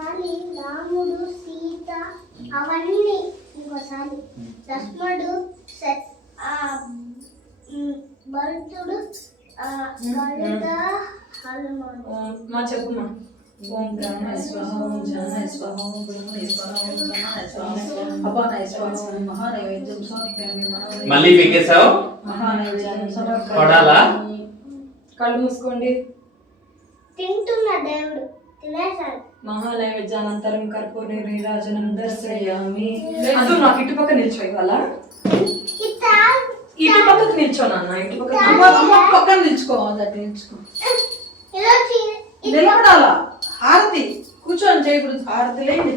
ఒకసారి రాముడు సీత అవన్నీ ఇంకోసారి లక్ష్మణుడు భరతుడు గరుడ హనుమాన్ మా చెప్పుమా. ఓం బ్రహ్మ స్వహ ఓం జన స్వహ ఓం బ్రహ్మ స్వహ ఓం జన స్వహ అపాన స్వహ ఓం మహానైవేద్యం సమర్పయామి. మళ్ళీ పీకేసావు మహానైవేద్యం కొడాలా? కళ్ళు మూసుకోండి. తింటున్న దేవుడు తినేసాడు. మహానైవేద్యానంతరం కర్పూర నీరాజనం దర్శయామి. అదు నాకు ఇటు పక్క నిల్చో ఇవాళ. ఇటు పక్కకు నిల్చో నాన్న. ఇటు పక్కన నిల్చుకోవాలి. అటు నిల్చుకో. నిలబడాలా? హారతి కూర్చొని చేయకూడదు. హారతి లేండి.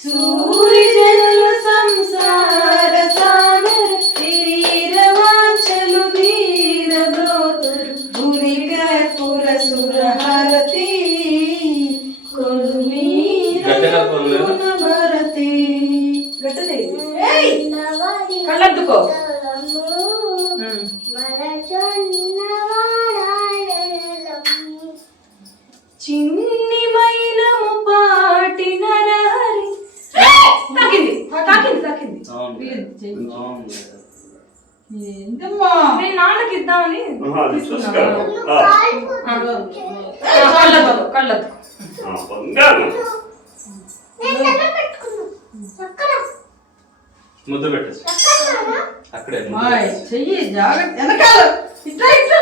సూర్యజనుల సంసార సాగర తీరవాంచలు తీర బ్రోతురు భూరి కర్పూర సురహారతి భారతి. కళ్ళద్దుకో. చిన్ని మైనము పాటి నరహరి. తాకింది తాకింది తాకింది. ఏంటమ్మా నేను నాన్నకి ఇద్దామని కళ్ళద్దు కళ్ళద్దు. ముద్దు పెట్టేసి అక్కడే చెయ్యి జాగ్రత్త. వెనకాల ఇట్లా ఇట్లా.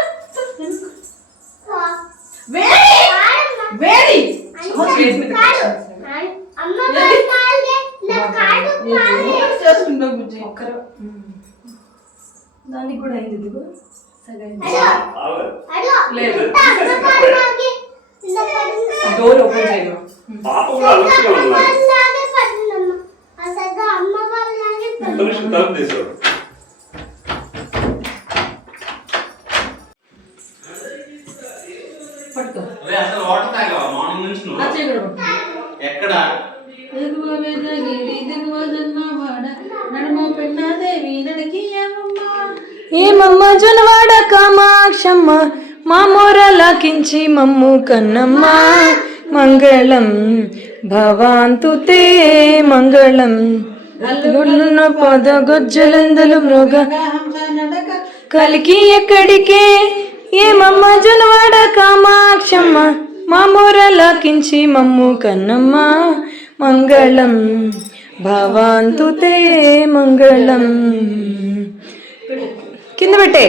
వేడి చేసుకుంటా బుజ్జి. ఒక్కరు దానికి కూడా అయింది. ఇదిగో లేదు డోర్ ఓపెన్ చేయను. ఏమమ్మ జొన్నవాడ కామాక్షమ్మ మా మొరలకించి మమ్ము కన్నమ్మ. మంగళం భవాంతు తే మంగళం. పద గొజ్జలందలు మృగ కలికి ఎక్కడికే. ఏమమ్మ జొన్నవాడ కామాక్షమ్మ మా మొరలకించి మమ్ము కన్నమ్మ. మంగళం భవాంతు తే మంగళం. కింద పెట్టే.